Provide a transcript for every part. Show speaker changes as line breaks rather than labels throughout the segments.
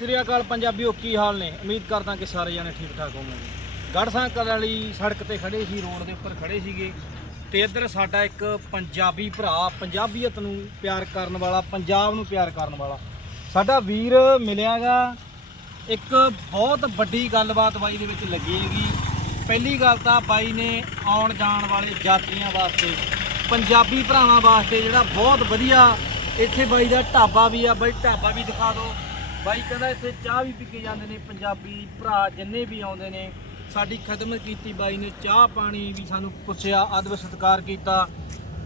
ਸ੍ਰੀ ਅਕਾਲ ਪੰਜਾਬੀਓ, ਕੀ ਹਾਲ ਨੇ? ਉਮੀਦ ਕਰਦਾ ਕਿ ਸਾਰੇ ਜਣੇ ਠੀਕ ਠਾਕ ਹੋਵੋਗੇ। ਗੜਸਾਂ ਕਲਾਂ ਲਈ ਸੜਕ ਤੇ ਖੜੇ ਸੀ, ਰੋਡ ਦੇ ਉੱਪਰ ਖੜੇ ਸੀਗੇ ਤੇ ਇੱਧਰ ਸਾਡਾ ਇੱਕ ਪੰਜਾਬੀ ਭਰਾ, ਪੰਜਾਬੀਅਤ ਨੂੰ ਪਿਆਰ ਕਰਨ ਵਾਲਾ, ਪੰਜਾਬ ਨੂੰ ਪਿਆਰ ਕਰਨ ਵਾਲਾ। ਸਾਡਾ ਵੀਰ ਮਿਲਿਆਗਾ ਇੱਕ ਬਹੁਤ ਵੱਡੀ ਗੱਲਬਾਤ ਬਾਈ ਦੇ ਵਿੱਚ ਲੱਗੀ ਹੈਗੀ। ਪਹਿਲੀ ਗੱਲ ਤਾਂ ਬਾਈ ਨੇ ਆਉਣ ਜਾਣ ਵਾਲੇ ਯਾਤਰੀਆਂ ਵਾਸਤੇ, ਪੰਜਾਬੀ ਭਰਾਵਾਂ ਵਾਸਤੇ ਜਿਹੜਾ ਬਹੁਤ ਵਧੀਆ ਇੱਥੇ ਬਾਈ ਦਾ ਢਾਬਾ ਵੀ ਆ। ਬਾਈ, ਢਾਬਾ ਵੀ ਦਿਖਾ ਦਿਓ। ਬਾਈ ਕਹਿੰਦਾ ਇੱਥੇ ਚਾਹ ਵੀ ਪੀ ਕੇ ਜਾਂਦੇ ਨੇ, ਪੰਜਾਬੀ ਭਰਾ ਜਿੰਨੇ ਵੀ ਆਉਂਦੇ ਨੇ, ਸਾਡੀ ਖidmat ਕੀਤੀ ਬਾਈ ਨੇ, ਚਾਹ ਪਾਣੀ ਵੀ ਸਾਨੂੰ ਪੁੱਛਿਆ ਅਦਬ ਸਤਿਕਾਰ ਕੀਤਾ।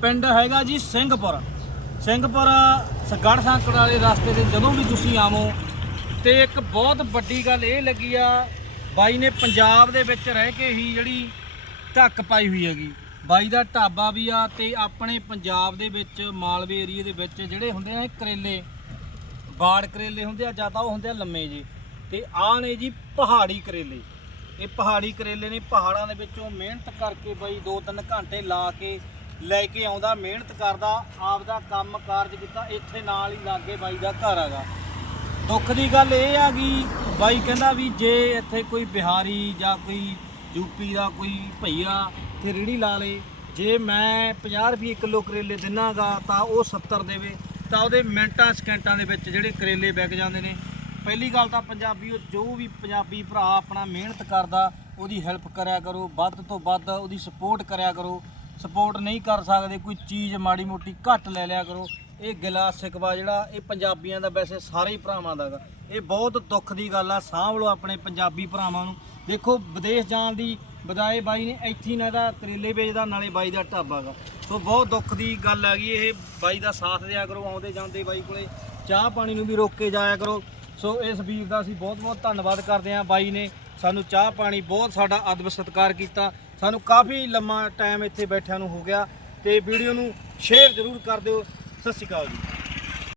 ਪਿੰਡ ਹੈਗਾ ਜੀ ਸਿੰਘਪੁਰ। ਸਿੰਘਪੁਰ, ਸਗੜ ਸੰਕੜ ਵਾਲੇ ਰਸਤੇ ਤੇ ਜਦੋਂ ਵੀ ਤੁਸੀਂ ਆਵੋ, ਤੇ ਇੱਕ ਬਹੁਤ ਵੱਡੀ ਗੱਲ ਇਹ ਲੱਗੀ ਆ, ਬਾਈ ਨੇ ਪੰਜਾਬ ਦੇ ਵਿੱਚ ਰਹਿ ਕੇ ਹੀ ਜਿਹੜੀ ਢੱਕ ਪਾਈ ਹੋਈ ਹੈਗੀ। ਬਾਈ ਦਾ ਢਾਬਾ ਵੀ ਆ ਤੇ ਆਪਣੇ ਪੰਜਾਬ ਦੇ ਵਿੱਚ, ਮਾਲਵੇ ਏਰੀਏ ਦੇ ਵਿੱਚ ਜਿਹੜੇ ਹੁੰਦੇ ਨੇ ਕਰੇਲੇ ਬਾੜ ਕਰੇਲੇ ਹੁੰਦੇ ਆ ਜਾਂ ਤਾਂ ਉਹ ਹੁੰਦੇ ਆ ਲੰਮੇ ਜੀ। ਤੇ ਆਹ ਨੇ ਜੀ ਪਹਾੜੀ ਕਰੇਲੇ। ਇਹ ਪਹਾੜੀ ਕਰੇਲੇ ਨੇ, ਪਹਾੜਾਂ ਦੇ ਵਿੱਚੋਂ ਮਿਹਨਤ ਕਰਕੇ ਬਾਈ 2-3 ਘੰਟੇ ਲਾ ਕੇ ਲੈ ਕੇ ਆਉਂਦਾ, ਮਿਹਨਤ ਕਰਦਾ, ਆਪਦਾ ਕੰਮ ਕਾਰਜ ਕੀਤਾ, ਇੱਥੇ ਨਾਲ ਹੀ ਲਾਗੇ ਬਾਈ ਦਾ ਘਰ ਹੈਗਾ। ਦੁੱਖ ਦੀ ਗੱਲ ਇਹ ਆ ਕਿ ਬਾਈ ਕਹਿੰਦਾ ਵੀ ਜੇ ਇੱਥੇ ਕੋਈ ਬਿਹਾਰੀ ਜਾਂ ਕੋਈ ਯੂਪੀ ਦਾ ਕੋਈ ਭਈਆ ਤੇ ਰੇੜੀ ਲਾ ਲੇ, ਜੇ ਮੈਂ 50 ਰੁਪਏ ਕਿਲੋ ਕਰੇਲੇ ਦਿਨਾਗਾ ਤਾਂ ਉਹ 70 ਦੇਵੇ। ਤਾਂ ਉਹਦੇ ਮਿੰਟਾਂ ਸਕਿੰਟਾਂ ਦੇ ਵਿੱਚ ਜਿਹੜੇ ਕਰੇਲੇ ਵਿਕ ਜਾਂਦੇ ਨੇ। ਪਹਿਲੀ ਗੱਲ ਤਾਂ ਪੰਜਾਬੀ ਉਹ ਜੋ ਵੀ ਪੰਜਾਬੀ ਭਰਾ ਆਪਣਾ ਮਿਹਨਤ ਕਰਦਾ, ਉਹਦੀ ਹੈਲਪ ਕਰਿਆ ਕਰੋ, ਵੱਧ ਤੋਂ ਵੱਧ ਉਹਦੀ ਸਪੋਰਟ ਕਰਿਆ ਕਰੋ। ਸਪੋਰਟ ਨਹੀਂ ਕਰ ਸਕਦੇ, ਕੋਈ ਚੀਜ਼ ਮਾੜੀ ਮੋਟੀ ਘੱਟ ਲੈ ਲਿਆ ਕਰੋ। ਇਹ ਗਿਲਾ ਸਿਕਵਾ ਜਿਹੜਾ, ਇਹ ਪੰਜਾਬੀਆਂ ਦਾ ਵੈਸੇ ਸਾਰੇ ਹੀ ਭਰਾਵਾਂ ਦਾ ਗਾ। ਇਹ ਬਹੁਤ ਦੁੱਖ ਦੀ ਗੱਲ ਆ, ਸਾਂਭ ਲਓ ਆਪਣੇ ਪੰਜਾਬੀ ਭਰਾਵਾਂ ਨੂੰ। ਦੇਖੋ, ਵਿਦੇਸ਼ ਜਾਣ ਦੀ ਬਜਾਏ ਬਾਈ ਨੇ ਇੱਥੇ ਨਾ ਇਹਦਾ ਕਰੇਲੇ ਵੇਚਦਾ, ਨਾਲੇ ਬਾਈ ਦਾ ਢਾਬਾ ਗਾ। ਸੋ ਬਹੁਤ ਦੁੱਖ ਦੀ ਗੱਲ ਹੈਗੀ ਇਹ, ਬਾਈ ਦਾ ਸਾਥ ਦਿਆ ਕਰੋ, ਆਉਂਦੇ ਜਾਂਦੇ ਬਾਈ ਕੋਲੇ, ਚਾਹ ਪਾਣੀ ਨੂੰ ਵੀ ਰੋਕ ਕੇ ਜਾਇਆ ਕਰੋ। ਸੋ ਇਸ ਵੀਰ ਦਾ ਅਸੀਂ ਬਹੁਤ ਬਹੁਤ ਧੰਨਵਾਦ ਕਰਦੇ ਹਾਂ ਬਾਈ ਨੇ, ਸਾਨੂੰ ਚਾਹ ਪਾਣੀ ਬਹੁਤ ਸਾਡਾ ਅਦਬ ਸਤਿਕਾਰ ਕੀਤਾ। ਸਾਨੂੰ ਕਾਫੀ ਲੰਮਾ ਟਾਈਮ ਇੱਥੇ ਬੈਠਿਆਂ ਨੂੰ ਹੋ ਗਿਆ ਤੇ ਵੀਡੀਓ ਨੂੰ ਸ਼ੇਅਰ ਜ਼ਰੂਰ ਕਰ ਦਿਓ। ਸਤਿ ਸ਼੍ਰੀ ਅਕਾਲ ਜੀ।